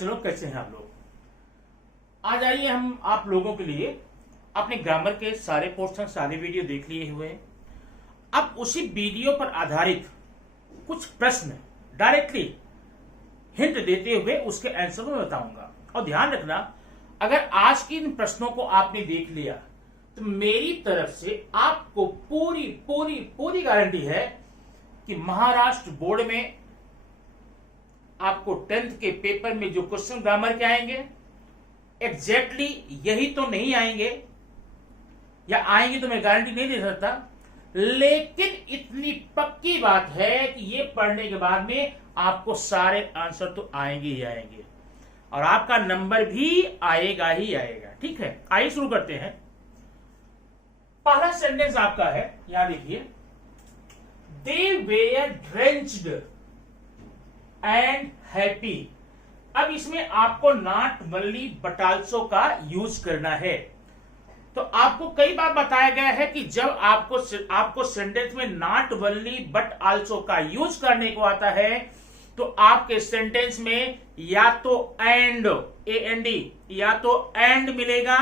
बच्चे लोग कैसे हैं आप लोग। आज आइए हम आप लोगों के लिए अपने ग्रामर के सारे पोर्शन सारे वीडियो देख लिए हुए हैं। अब उसी वीडियो पर आधारित कुछ प्रश्न डायरेक्टली हिंट देते हुए उसके आंसर में बताऊंगा। और ध्यान रखना, अगर आज के इन प्रश्नों को आपने देख लिया तो मेरी तरफ से आपको पूरी पूरी पूरी गारंटी है कि महाराष्ट्र बोर्ड में आपको 10th के पेपर में जो क्वेश्चन ग्रामर के आएंगे एग्जैक्टली यही तो नहीं आएंगे, या आएंगे तो मैं गारंटी नहीं दे सकता, लेकिन इतनी पक्की बात है कि ये पढ़ने के बाद में आपको सारे आंसर तो आएंगे ही आएंगे और आपका नंबर भी आएगा ही आएगा। ठीक है, आइए शुरू करते हैं। पहला सेंटेंस आपका है, यहां देखिए, दे वेयर ड्रेंच्ड एंड हैप्पी। अब इसमें आपको नॉट ओनली बट आल्सो का यूज करना है। तो आपको कई बार बताया गया है कि जब आपको सेंटेंस में नॉट ओनली बट आल्सो का यूज करने को आता है तो आपके सेंटेंस में या तो एंड या तो एंड मिलेगा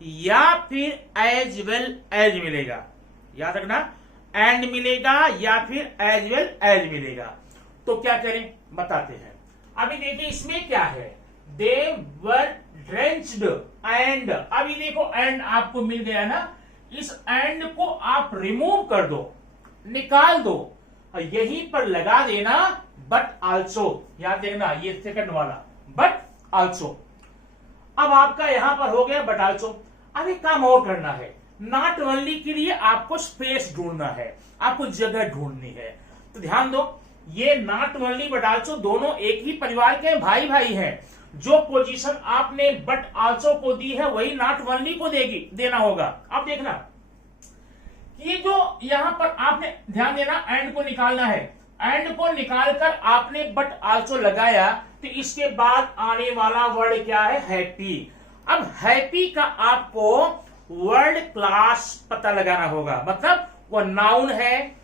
या फिर एज वेल एज मिलेगा। याद रखना, एंड मिलेगा या फिर एज वेल एज मिलेगा। तो क्या करें बताते हैं। अभी देखिए इसमें क्या है, दे वर ड्रेंच्ड एंड। अभी देखो एंड आपको मिल गया ना, इस एंड को आप रिमूव कर दो, निकाल दो और यहीं पर लगा देना बट आल्सो। याद देखना, ये सेकंड वाला बट आल्सो। अब आपका यहां पर हो गया बट आल्सो। अब एक काम और करना है, नॉट ओनली के लिए आपको स्पेस ढूंढना है, आपको जगह ढूंढनी है। तो ध्यान दो, ये नॉट ओनली बट आल्सो दोनों एक ही परिवार के भाई भाई हैं। जो पोजीशन आपने बट आल्सो को दी है वही नॉट ओनली को देना होगा। अब देखना, ये जो यहां पर आपने ध्यान देना, एंड को निकालना है, एंड को निकालकर आपने बट आल्सो लगाया तो इसके बाद आने वाला वर्ड क्या है, हैप्पी। अब हैप्पी का आपको वर्ड क्लास पता लगाना होगा, मतलब वो नाउन है,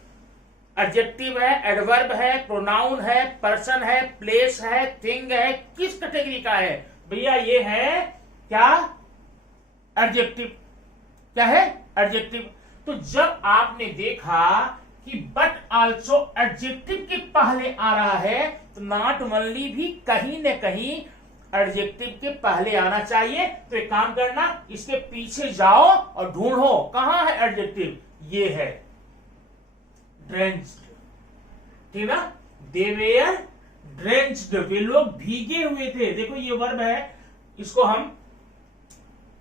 एडजेक्टिव है, एडवर्ब है, प्रोनाउन है, पर्सन है, प्लेस है, थिंग है, किस कैटेगरी का है भैया। ये है क्या, एडजेक्टिव। क्या है, एडजेक्टिव। तो जब आपने देखा कि बट आल्सो एडजेक्टिव के पहले आ रहा है तो नॉट ओनली भी कहीं न कहीं एडजेक्टिव के पहले आना चाहिए। तो एक काम करना, इसके पीछे जाओ और ढूंढो कहां है एडजेक्टिव। ये है ड्रेंच्ड, ठीक ना, दे वेयर ड्रेंच्ड, वे लोग भीगे हुए थे। देखो ये वर्ब है, इसको हम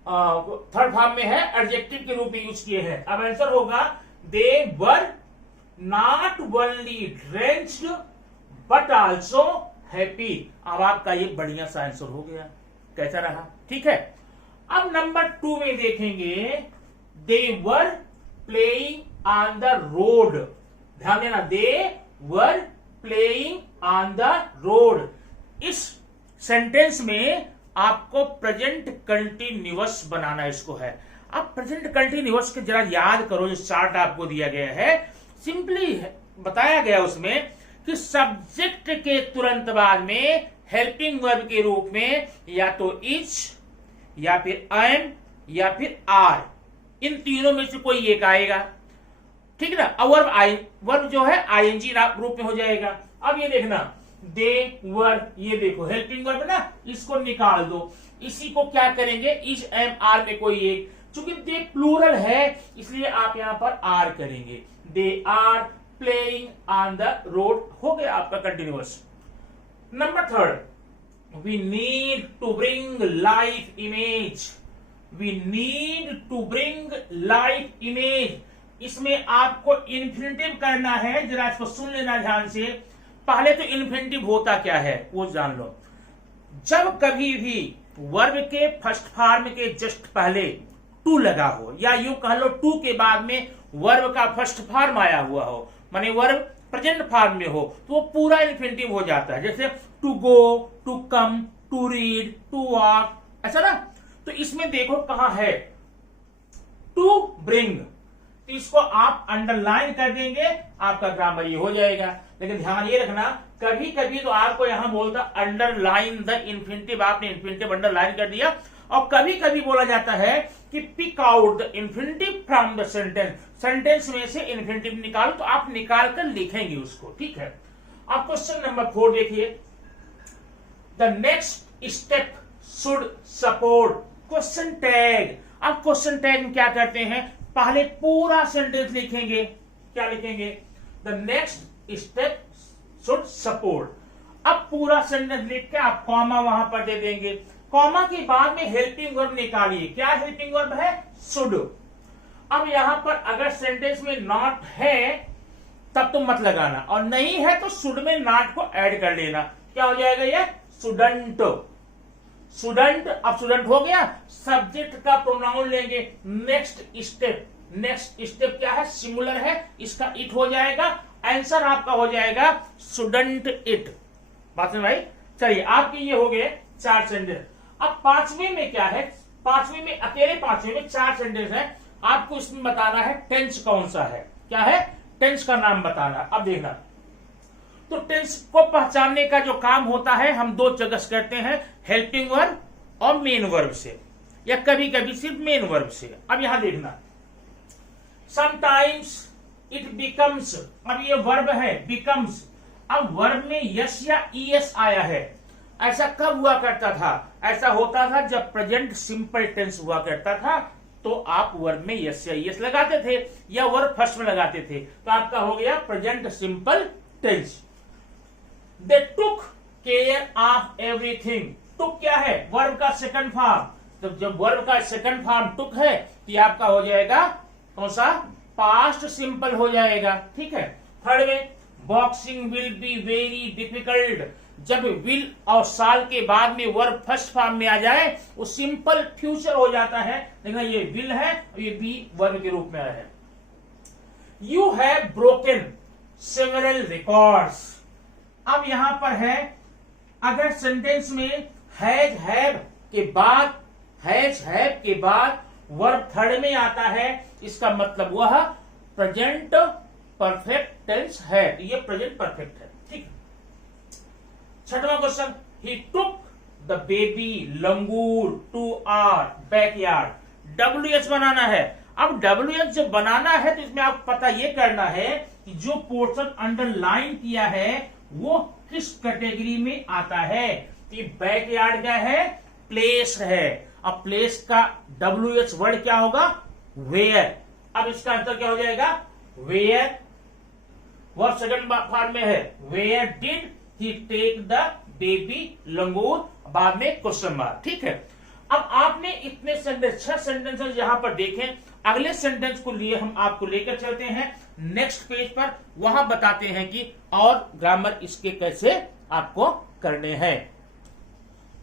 थर्ड फॉर्म में है, एडजेक्टिव के रूप में यूज किए हैं। अब आंसर होगा they were not only drenched but also happy. अब आपका ये बढ़िया सा आंसर हो गया। कैसा रहा, ठीक है। अब नंबर 2 में देखेंगे, they were playing on the road. ध्यान देना, they were playing on the road. इस सेंटेंस में आपको प्रेजेंट कंटिन्यूअस बनाना इसको है। अब प्रेजेंट कंटिन्यूअस के जरा याद करो, जो चार्ट आपको दिया गया है, सिंपली बताया गया उसमें कि सब्जेक्ट के तुरंत बाद में हेल्पिंग वर्ब के रूप में या तो इज या फिर एम या फिर आर, इन तीनों में से कोई एक आएगा, ठीक है ना। वर्ब जो है आईएनजी रूप में हो जाएगा। अब ये देखना, दे वर, ये देखो हेल्पिंग वर्ब ना, इसको निकाल दो। इसी को क्या करेंगे, इज एम आर में कोई एक, चूंकि दे प्लूरल है इसलिए आप यहां पर आर करेंगे। They are playing on the road, हो गया आपका continuous. Number 3, we need to bring life image. We need to bring life image. इसमें आपको इन्फिनिटिव करना है, जरा इसको सुन लेना ध्यान से। पहले तो इन्फिनिटिव होता क्या है वो जान लो। जब कभी भी वर्ब के फर्स्ट फॉर्म के जस्ट पहले टू लगा हो, या यूं कह लो टू के बाद में वर्ब का फर्स्ट फॉर्म आया हुआ हो, माने वर्ब प्रेजेंट फॉर्म में हो, तो वो पूरा इन्फिनिटिव हो जाता है। जैसे to go, to come, to read, to walk, ऐसा ना। तो इसमें देखो कहां है, टू ब्रिंग। तो इसको आप अंडरलाइन कर देंगे, आपका ग्रामर ये हो जाएगा। लेकिन ध्यान ये रखना, कभी कभी तो आपको यहां बोलता अंडरलाइन द इन्फिनिटिव, आपने इन्फिनिटिव अंडरलाइन कर दिया। और कभी कभी बोला जाता है कि pick out the infinitive from the sentence, sentence में से इन्फिनिटिव निकालो, तो आप निकाल कर लिखेंगे उसको, ठीक है। अब क्वेश्चन नंबर 4 देखिए, the next step should support question tag. अब क्वेश्चन टैग में क्या करते हैं, पहले पूरा सेंटेंस लिखेंगे, क्या लिखेंगे, the next step should support. अब पूरा सेंटेंस लिख के आप कॉमा वहां पर दे देंगे, कॉमा के बाद में हेल्पिंग वर्ब निकालिए, क्या हेल्पिंग वर्ब है, शुड। अब यहां पर अगर सेंटेंस में नॉट है तब तो मत लगाना, और नहीं है तो शुड में नॉट को ऐड कर लेना, क्या हो जाएगा ये, शुडंट। स्टूडेंट, अब स्टूडेंट हो गया, सब्जेक्ट का प्रोनाउन लेंगे, नेक्स्ट स्टेप, नेक्स्ट स्टेप क्या है, सिंगुलर है, इसका इट हो जाएगा, आंसर आपका हो जाएगा स्टूडेंट इट। बात में भाई, चलिए आपके ये हो गए 4 सेंटेंस। अब 5वें में क्या है, 5वें में अकेले 5वें में 4 सेंटेंस है, आपको इसमें बताना है टेंस कौन सा है, क्या है, टेंस का नाम बताना। अब देखना, तो टेंस को पहचानने का जो काम होता है हम 2 जगह करते हैं, हेल्पिंग वर्ब और मेन वर्ब से, या कभी कभी सिर्फ मेन वर्ब से। अब यहां देखना, समटाइम्स इट बिकम्स, अब ये वर्ब है बिकम्स, अब वर्ब में यस या ईएस आया है, ऐसा कब हुआ करता था, ऐसा होता था जब प्रेजेंट सिंपल टेंस हुआ करता था, तो आप वर्ब में यस या ईएस लगाते थे, या वर्ब फर्स्ट में लगाते थे, तो आपका हो गया present simple tense. They took care of everything, took क्या है, वर्ब का सेकंड फॉर्म, तो जब वर्ब का सेकंड फॉर्म took है तो आपका हो जाएगा कौन सा, पास्ट सिंपल हो जाएगा, ठीक है। थर्ड में, boxing will be very difficult, जब विल और साल के बाद में वर्ब फर्स्ट फॉर्म में आ जाए वो सिंपल फ्यूचर हो जाता है, लेकिन ये विल है और ये बी वर्ब के रूप में आया है। You have broken several records, अब यहां पर है, अगर सेंटेंस में हैज हैव के बाद, हैज हैव के बाद वर्ब थर्ड में आता है, इसका मतलब वह प्रेजेंट परफेक्ट टेंस है, ये प्रेजेंट परफेक्ट है, ठीक है। 6वां question, he took the baby langur to our backyard, WH बनाना है। अब WH जब बनाना है तो इसमें आपको पता ये करना है कि जो पोर्शन अंडरलाइन किया है वो किस कैटेगरी में आता है, कि बैकयार्ड क्या है, प्लेस है। अब प्लेस का WH वर्ड क्या होगा, वेयर। अब इसका आंसर क्या हो जाएगा, वेयर, वर्ब सेकंड फॉर्म में है, where did he take the baby langur, बाद में क्वेश्चन मार्क, ठीक है। अब आपने इतने सेंटेंस 6 सेंटेंसेस यहां पर देखें, अगले सेंटेंस को लिए हम आपको लेकर चलते हैं नेक्स्ट पेज पर, वहां बताते हैं कि और ग्रामर इसके कैसे आपको करने हैं।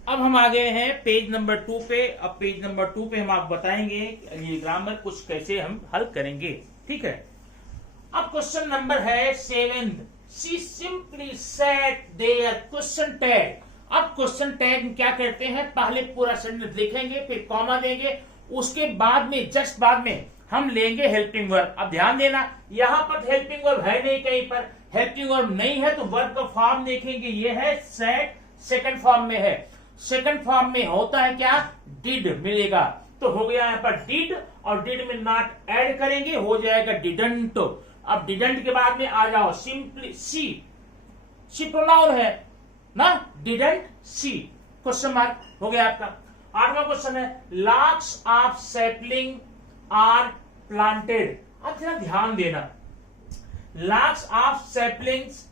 अब हम आ गए हैं पेज नंबर 2 पे। अब पेज नंबर 2 पे हम आपको बताएंगे ये ग्रामर कुछ कैसे हम हल करेंगे, ठीक है। अब क्वेश्चन नंबर है 7, she simply set there question tag. अब क्वेश्चन टैग में क्या करते हैं, पहले पूरा सेंटेंस लिखेंगे, फिर कॉमा देंगे, उसके बाद में जस्ट बाद में हम लेंगे हेल्पिंग वर्ब। अब ध्यान देना, यहां पर हेल्पिंग वर्ब है नहीं, कहीं पर हेल्पिंग वर्ब नहीं है तो वर्ब का फॉर्म देखेंगे, ये है सेट, सेकंड फॉर्म में है, सेकंड फॉर्म में होता है क्या, डिड मिलेगा, तो हो गया यहाँ पर डिड, और डिड में नॉट ऐड करेंगे, हो जाएगा डिडंट। अब डिडंट के बाद में आ जाओ सिंपली सी प्रोनाउन है ना, डिडंट सी, क्वेश्चन मार्क हो गया आपका। 8वां क्वेश्चन है, lots of sapling are planted. अब जरा ध्यान देना, lots of saplings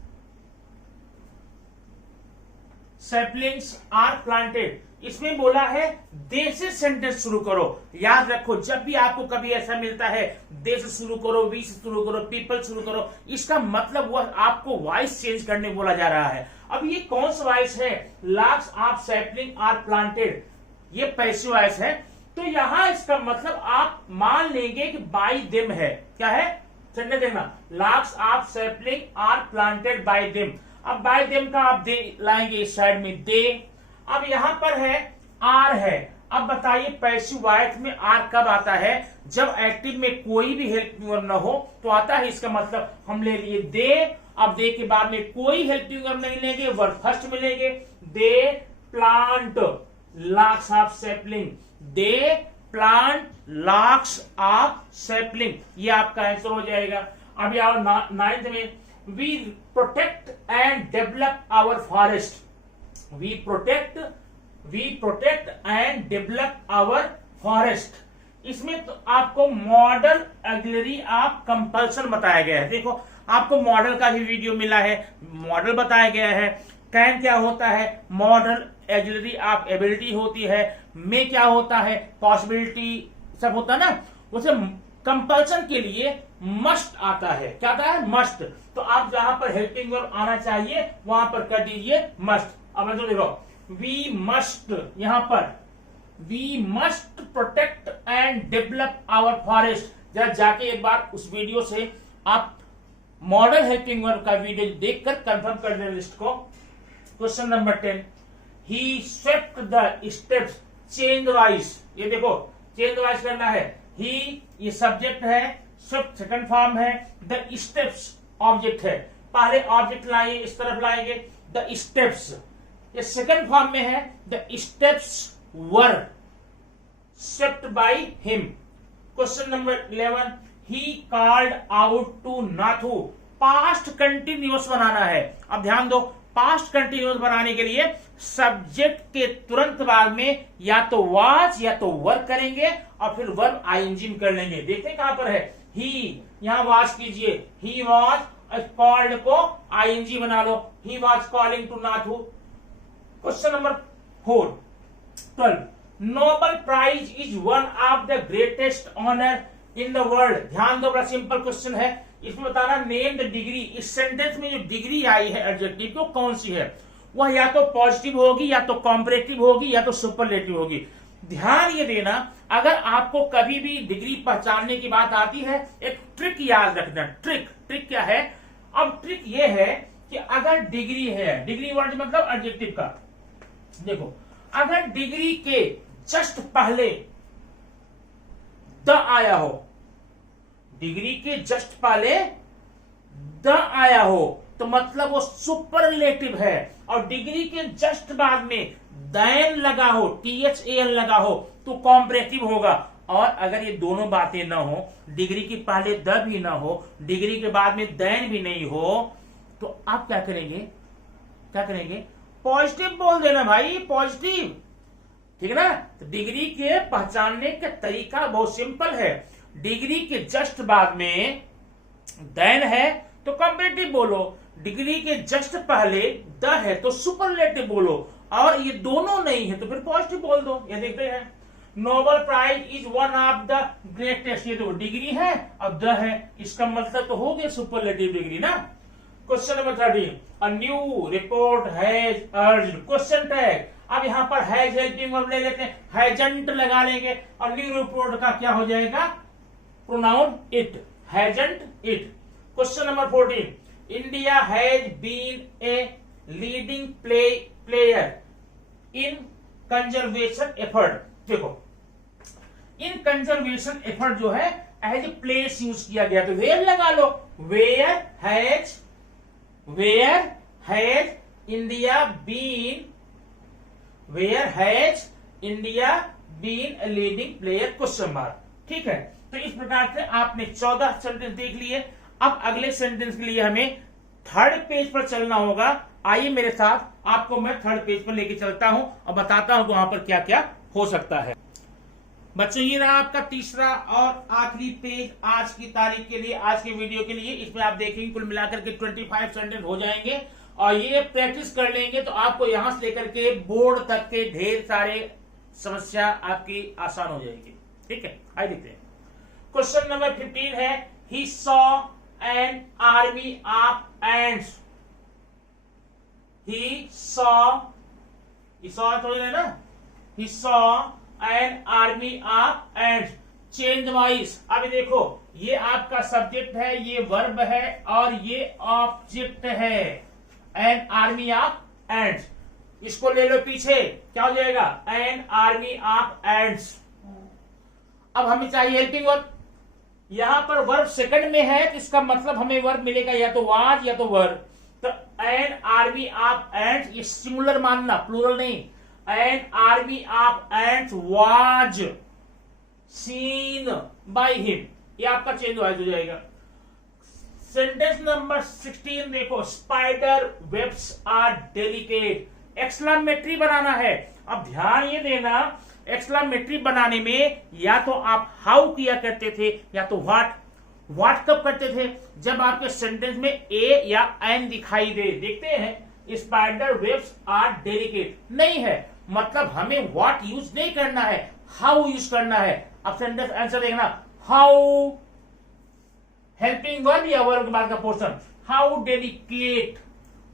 are planted, इसमें बोला है दे से सेंटेंस शुरू करो। याद रखो, जब भी आपको कभी ऐसा मिलता है दे से शुरू करो, वी से शुरू करो, पीपल शुरू करो, इसका मतलब वह आपको वॉइस चेंज करने बोला जा रहा है। अब ये कौन सा वॉइस है, lots of sapling are planted, ये पैसिव वॉइस है, तो यहां इसका मतलब आप मान लेंगे कि बाय देम है, क्या है, चलने देखना, lots of sapling are planted by them. अब बाय देम का आप दे लाएंगे इस साइड में दे। अब यहां पर है आर है, अब बताइए पैसिव वॉइस में आर कब आता है? जब एक्टिव में कोई भी हेल्पिंग वर्ब न हो तो आता है। इसका मतलब हम ले लिए दे, अब दे के बाद में कोई हेल्पिंग वर्ब नहीं लेंगे, वर्ब फर्स्ट में लेंगे। They plant lots of sapling, they plant lots of sapling, ये आपका आंसर हो जाएगा। अब आओ 9th में, we protect and develop our forest, we protect and develop our forest. इसमें तो आपको मॉडल ऑक्सिलरी ऑफ कंपल्सन बताया गया है। देखो आपको मॉडल का भी वीडियो मिला है, मॉडल बताया गया है। कैन क्या होता है? मॉडल ऑक्सिलरी ऑफ एबिलिटी होती है। में क्या होता है? पॉसिबिलिटी सब होता है ना। उसे कंपल्सन के लिए मस्ट आता है। क्या आता है? मस्ट। तो आप जहां पर हेल्पिंग वर्ब आना चाहिए वहां पर कर दीजिए मस्ट। अब तो देखो वी मस्ट, यहां पर we must protect and develop our forest. जरा जाके एक बार उस वीडियो से आप मॉडल हेल्पिंग वर्ब का वीडियो देखकर कंफर्म कर दें लिस्ट को। Question number 10, he swept the steps change wise. ये देखो चेंज वाइज करना है। ही ये सब्जेक्ट है, स्वेप्ट सेकंड फॉर्म है, द स्टेप्स ऑब्जेक्ट है। पहले ऑब्जेक्ट लाइए, इस तरफ लाएंगे, द स्टेप्स ये सेकंड फॉर्म में है। The steps were swept by him. Question number 11, he called out to Nathu. Past continuous बनाना है। अब ध्यान दो, पास्ट कंटिन्यूअस बनाने के लिए सब्जेक्ट के तुरंत बाद में या तो वाज या तो वर करेंगे और फिर वर्ब आईएनजी में कर लेंगे। देखते कहां पर है? ही, यहां वाज कीजिए, ही वाज, कॉल्ड को आईएनजी बना लो, he was calling to Nathu. Question number 12, Nobel prize is one of the greatest honour in the world. ध्यान दो, बड़ा सिंपल क्वेश्चन है। इसमें बताना नेम द डिग्री। इस सेंटेंस में जो डिग्री आई है एडजेक्टिव की, वो कौन सी है? वह या तो पॉजिटिव होगी, या तो कॉम्परेटिव होगी, या तो सुपरलेटिव होगी। ध्यान ये देना, अगर आपको कभी भी डिग्री पहचानने की बात आती है, एक ट्रिक याद रखना। ट्रिक क्या है? अब ट्रिक ये है कि अगर डिग्री है, डिग्री वर्ड मतलब एडजेक्टिव का, देखो अगर डिग्री के जस्ट पहले द आया हो, डिग्री के जस्ट पहले द आया हो तो मतलब वो सुपरलेटिव है। और डिग्री के जस्ट बाद में दैन लगा हो, THAN लगा हो तो कॉम्परेटिव होगा। और अगर ये दोनों बातें ना हो, डिग्री के पहले द भी ना हो, डिग्री के बाद में दैन भी नहीं हो, तो आप क्या करेंगे? पॉजिटिव बोल देना भाई, पॉजिटिव। ठीक है ना? तो डिग्री के पहचानने का तरीका बहुत सिंपल है। डिग्री के जस्ट बाद में देन है तो कंपैरेटिव बोलो, डिग्री के जस्ट पहले द है तो सुपरलेटिव बोलो, और ये दोनों नहीं है तो फिर पॉजिटिव बोल दो। ये देखते हैं, Nobel prize is one of the greatest. ये तो डिग्री है अब द है, इसका मतलब तो हो गया सुपरलेटिव डिग्री ना। Question number 13, a new report has urged. Question tag, अब यहां पर हैज हेल्पिंग वर्ब ले लेते हैं, हैजंट लगा लेंगे और न्यू रिपोर्ट का क्या हो जाएगा? Pronoun it, hasn't it. Question number 14, India has been a leading player in conservation effort. देखो इन कंजर्वेशन एफर्ट जो है एज ए प्लेस यूज किया गया, तो वेयर लगा लो, where has India been a leading player, question mark. ठीक है, तो इस प्रकार से आपने 14 सेंटेंस देख लिए। अब अगले सेंटेंस के लिए हमें थर्ड पेज पर चलना होगा। आइए मेरे साथ, आपको मैं थर्ड पेज पर लेके चलता हूं और बताता हूं कि वहां पर क्या क्या हो सकता है। बच्चों ये रहा आपका तीसरा और आखिरी पेज आज की तारीख के लिए, आज के वीडियो के लिए। इसमें आप देखेंगे कुल मिलाकर के 25 सेंटेंस हो जाएंगे और ये प्रैक्टिस कर लेंगे तो आपको यहां से लेकर के बोर्ड तक के ढेर सारे समस्या आपकी आसान हो जाएगी। ठीक है, आइए देखते हैं। क्वेश्चन नंबर 15 है, he saw an army of ants. He saw समझ रहे ना, he saw an army of ants. Change wise, अब देखो ये आपका सब्जेक्ट है, ये वर्ब है और ये ऑब्जेक्ट है, एन आर्मी ऑफ एंट्स। इसको ले लो पीछे, क्या हो जाएगा? N army of ends. अब हमें चाहिए हेल्पिंग वर्ब। यहां पर वर्ब सेकंड में है तो इसका मतलब हमें वर्ब मिलेगा या तो वाज या तो वर। तो एन आर्मी ऑफ एंड्स, ये सिंगुलर मानना, प्लूरल नहीं। An army of ants was seen by him, ये आपका चेंज हो जाएगा। सेंटेंस नंबर 16 देखो, spider webs are delicate. Exclamatory बनाना है। अब ध्यान ये देना, एक्सक्लेमेटरी बनाने में या तो आप हाउ किया करते थे या तो व्हाट कब करते थे? जब आपके सेंटेंस में ए या एन दिखाई दे। देखते हैं स्पाइडर वेब्स आर डेलिकेट नहीं है, मतलब हमें व्हाट यूज नहीं करना है, हाउ यूज करना है। अब सेंटेंस आंसर देखना, हाउ हेल्पिंग वर्ब या वर्ब के बाद का portion, how delicate,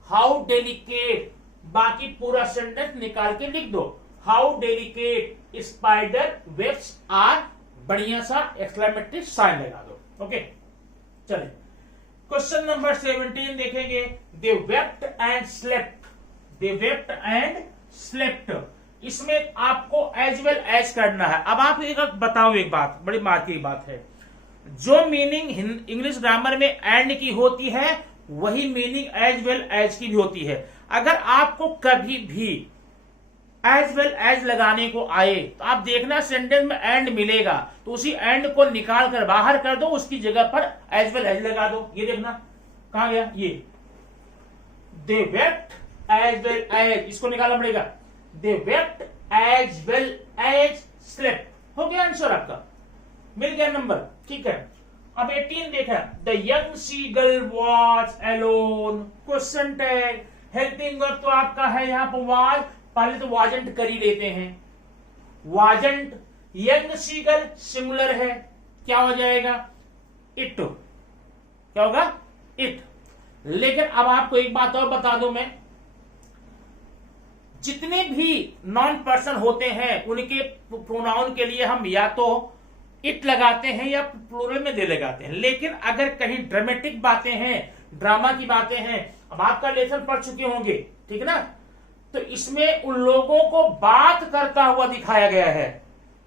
how delicate. बाकी पूरा सेंटेंस निकाल के लिख दो, how delicate spider webs are, बढ़िया सा एक्सक्लेमेटरी साइन लगा दो। ओके, चलिए क्वेश्चन नंबर 17 देखेंगे। They wept and slept, they wept and slept. इसमें आपको एज वेल एज करना है। अब आप एक बताओ, एक बात बड़ी बात की बात है, जो मीनिंग इंग्लिश ग्रामर में एंड की होती है वही मीनिंग एज वेल एज की भी होती है। अगर आपको कभी भी एज वेल एज लगाने को आए तो आप देखना सेंटेंस में एंड मिलेगा तो उसी एंड को निकाल कर बाहर कर दो, उसकी जगह पर एज वेल एज लगा दो। ये देखना कहां गया, ये they wept as well as, इसको निकालना पड़ेगा। They wept as well as slept, हो गया आंसर आपका, मिल गया नंबर, ठीक है। अब 18 देखा, the young seagull was alone. Question tag, helping verb तो आपका है यहाँ पर वाज, पहले तो वाजंट कर ही लेते हैं, वाजंट। यंग सीगल सिंगुलर है, क्या हो जाएगा? इट, क्या होगा? इट। लेकिन अब आपको एक बात और बता दूं मैं, जितने भी नॉन पर्सन होते हैं उनके प्रोनाउन के लिए हम या तो इट लगाते हैं या प्लूरल में दे लगाते हैं। लेकिन अगर कहीं ड्रामेटिक बातें हैं, ड्रामा की बातें हैं, अब आपका लेसन पढ़ चुके होंगे, ठीक है ना, तो इसमें उन लोगों को बात करता हुआ दिखाया गया है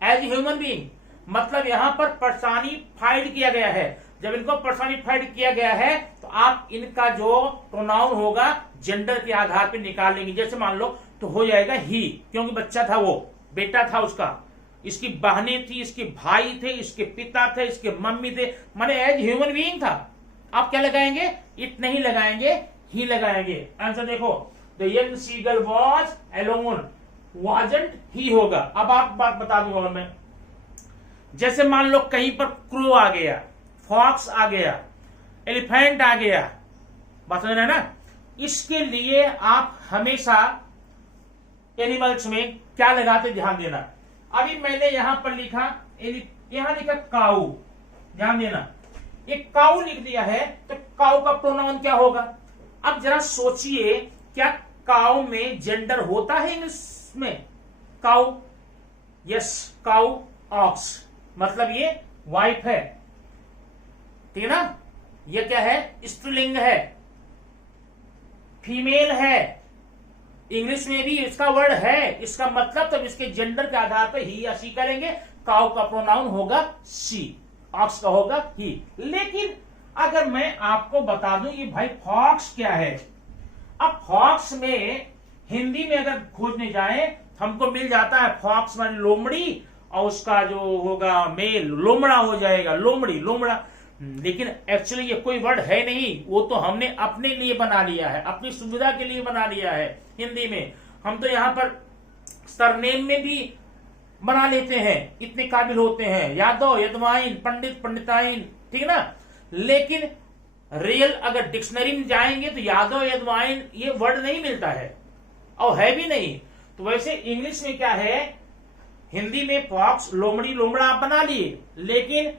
एज ह्यूमन बीइंग, मतलब यहां पर पर्सनिफाइड किया गया है। जब इनको पर्सनिफाइड किया गया है तो आप इनका जो प्रोनाउन होगा जेंडर के आधार पर निकाल लेंगे। जैसे मान लो तो हो जाएगा ही, क्योंकि बच्चा था, वो बेटा था उसका, इसकी बहनें थी, इसके भाई थे, इसके पिता थे, इसके मम्मी थे, माने एज ह्यूमन बीइंग था। आप क्या लगाएंगे? इट नहीं लगाएंगे, ही लगाएंगे। आंसर देखो, the young seagull was alone, wasn't he होगा। अब आप बात बता दूंगा मैं, जैसे मान लो कहीं पर क्रो आ गया, फॉक्स आ गया, एलिफेंट आ गया, बात समझ रहे हैं ना, इसके लिए आप हमेशा एनिमल्स में क्या लगाते ध्यान देना। अभी मैंने यहां पर लिखा, यहां लिखा काऊ, ध्यान देना, एक काऊ लिख दिया है तो काऊ का प्रोनाउन क्या होगा? अब जरा सोचिए, क्या काऊ में जेंडर होता है इंग्लिश में? काऊ, यस, काऊ ऑक्स, मतलब ये वाइफ है, ठीक है ना। ये क्या है? स्त्रीलिंग है, फीमेल है, इंग्लिश में भी इसका वर्ड है, इसका मतलब तब इसके जेंडर के आधार पर ही या सी करेंगे। काउ का प्रोनाउन होगा सी, ऑक्स का होगा ही। लेकिन अगर मैं आपको बता दूं ये भाई फॉक्स क्या है, अब फॉक्स में हिंदी में अगर खोजने जाए हमको मिल जाता है फॉक्स माने लोमड़ी, और उसका जो होगा मेल लोमड़ा हो जाएगा, लोमड़ी, लोमड़ा। लेकिन एक्चुअली ये कोई वर्ड है नहीं, वो तो हमने अपने लिए बना लिया है, अपनी सुविधा के लिए बना लिया है। हिंदी में हम तो यहाँ पर सरनेम में भी बना लेते हैं, इतने काबिल होते हैं, यादव, यदवाइन, पंडित, पंडिताइन, ठीक है ना। लेकिन रियल अगर डिक्शनरी में जाएंगे तो यादव, यदवाइन ये वर्ड नहीं मिलता है, और है भी नहीं। तो वैसे इंग्लिश में क्या है, हिंदी में फॉक्स, लोमड़ी, लोमड़ा आप बना लिए, लेकिन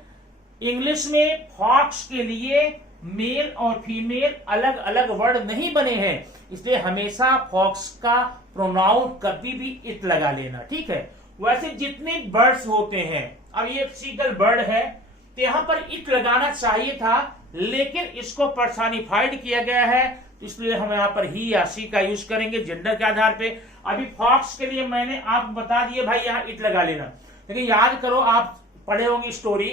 इंग्लिश में फॉक्स के लिए मेल और फीमेल अलग अलग वर्ड नहीं बने हैं, इसलिए हमेशा फॉक्स का प्रोनाउन कभी भी इट लगा लेना, ठीक है। वैसे जितने बर्ड्स होते हैं, अब ये एक सीगल बर्ड है तो यहां पर इट लगाना चाहिए था, लेकिन इसको पर्सनिफाइड किया गया है, तो इसलिए हम यहाँ पर ही या शी का यूज करेंगे जेंडर के आधार पे। अभी फॉक्स के लिए मैंने आपको बता दिए भाई यहाँ इट लगा लेना, लेकिन याद करो आप पढ़े होंगे स्टोरी,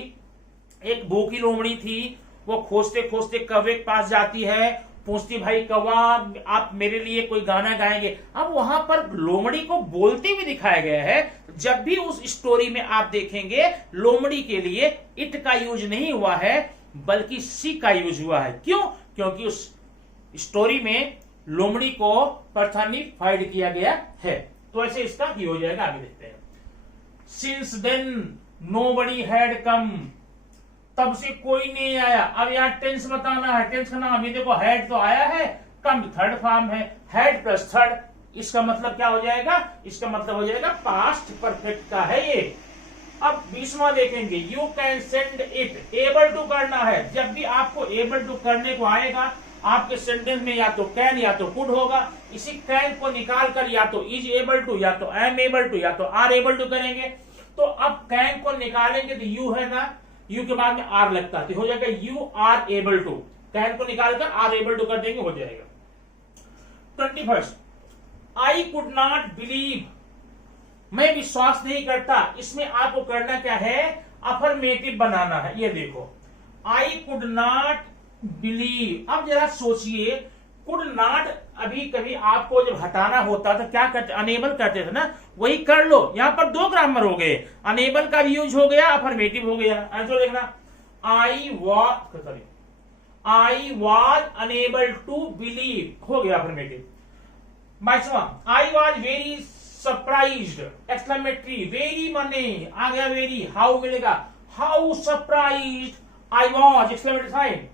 एक भूखी लोमड़ी थी, वो खोजते खोजते कौवे के पास जाती है, पूछती भाई कौवा आप मेरे लिए कोई गाना गाएंगे। अब वहां पर लोमड़ी को बोलते हुए दिखाया गया है। जब भी उस स्टोरी में आप देखेंगे लोमड़ी के लिए इट का यूज नहीं हुआ है बल्कि सी का यूज हुआ है। क्यों? क्योंकि उस स्टोरी में लोमड़ी को पर्सनिफाइड किया गया है। तो ऐसे इसका ही हो जाएगा। आगे देखते हैं। Since then nobody had come, तब से कोई नहीं आया। अब यहाँ टेंस बताना है, टेंस का नाम, ये देखो हैड तो आया है, कम थर्ड फॉर्म है, हैड प्लस थर्ड, इसका मतलब क्या हो जाएगा? इसका मतलब हो जाएगा पास्ट परफेक्ट का है ये। अब 20वां देखेंगे, you can send it, able to करना है। जब भी आपको एबल टू करने को आएगा आपके सेंटेंस में या तो कैन या तो कुड होगा। इसी कैन को निकाल कर या तो इज एबल टू या तो एम एबल टू या तो आर एबल टू करेंगे। तो अब कैन को निकालेंगे तो यू है ना, यू के बाद में आर लगता है तो हो जाएगा you are able to. Can को निकालकर आर एबल टू कर देंगे, हो जाएगा। 21, आई कुड नॉट बिलीव, मैं विश्वास नहीं करता। इसमें आपको करना क्या है? अफर्मेटिव बनाना है। ये देखो, आई कुड नॉट बिलीव। अब जरा सोचिए, कुड नॉट अभी कभी आपको जब हटाना होता था क्या करते? अनेबल करते थे ना, वही कर लो। यहां पर दो ग्रामर हो गए, अनेबल का भी यूज हो गया, अफर्मेटिव हो गया। ऐसा देखना, I was unable to believe हो गया अफर्मेटिव। 22वां, I was very surprised, exclamatory, very माने आ गया वेरी, हाउ मिलेगा how surprised I was, exclamatory sign.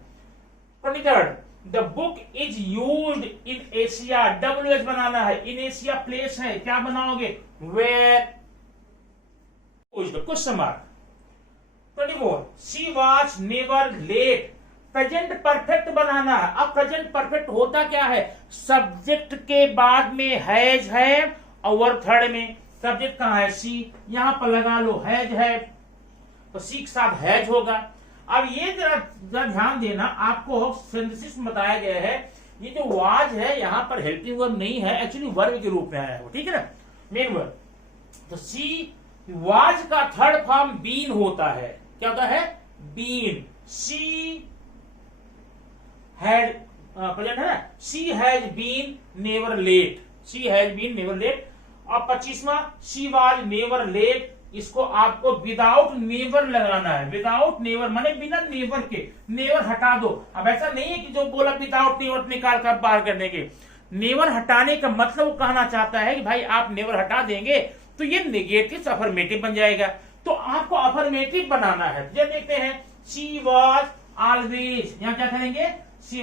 23rd, the book is used in Asia, WH बनाना है, इन एशिया प्लेस है, क्या बनाओगे? Where question mark. 24, she was never late, present perfect बनाना है। अब प्रेजेंट परफेक्ट होता क्या है? सब्जेक्ट के बाद में हैज है और वर्ब थर्ड में। सब्जेक्ट कहां है? सी, यहां पर लगा लो हैज है, तो सी के साथ हैज होगा। अब ये जरा ध्यान देना, आपको सिंथेसिस में बताया गया है, ये जो वाज है यहां पर हेल्पिंग वर्ब नहीं है, एक्चुअली वर्ब के रूप में आया है, ठीक है ना, मेन वर्ब। तो सी वाज का थर्ड फॉर्म बीन होता है। क्या होता है? बीन। सी हैड प्रेजेंट है ना, she has been never late, she has been never late. और 25वां, शी वाज नेवर लेट, इसको आपको विदाउट नेवर लगाना है। विदाउट नेवर माने बिना नेवर के, नेवर हटा दो। अब ऐसा नहीं है कि जो बोला विदाउट नेवर निकाल कर बाहर कर देंगे। नेवर हटाने का मतलब कहना चाहता है कि भाई आप नेवर हटा देंगे तो ये नेगेटिव अफर्मेटिव बन जाएगा। तो आपको अफर्मेटिव बनाना है। जब देखते हैं, शी वॉज ऑलवेज, यहां क्या करेंगे? शी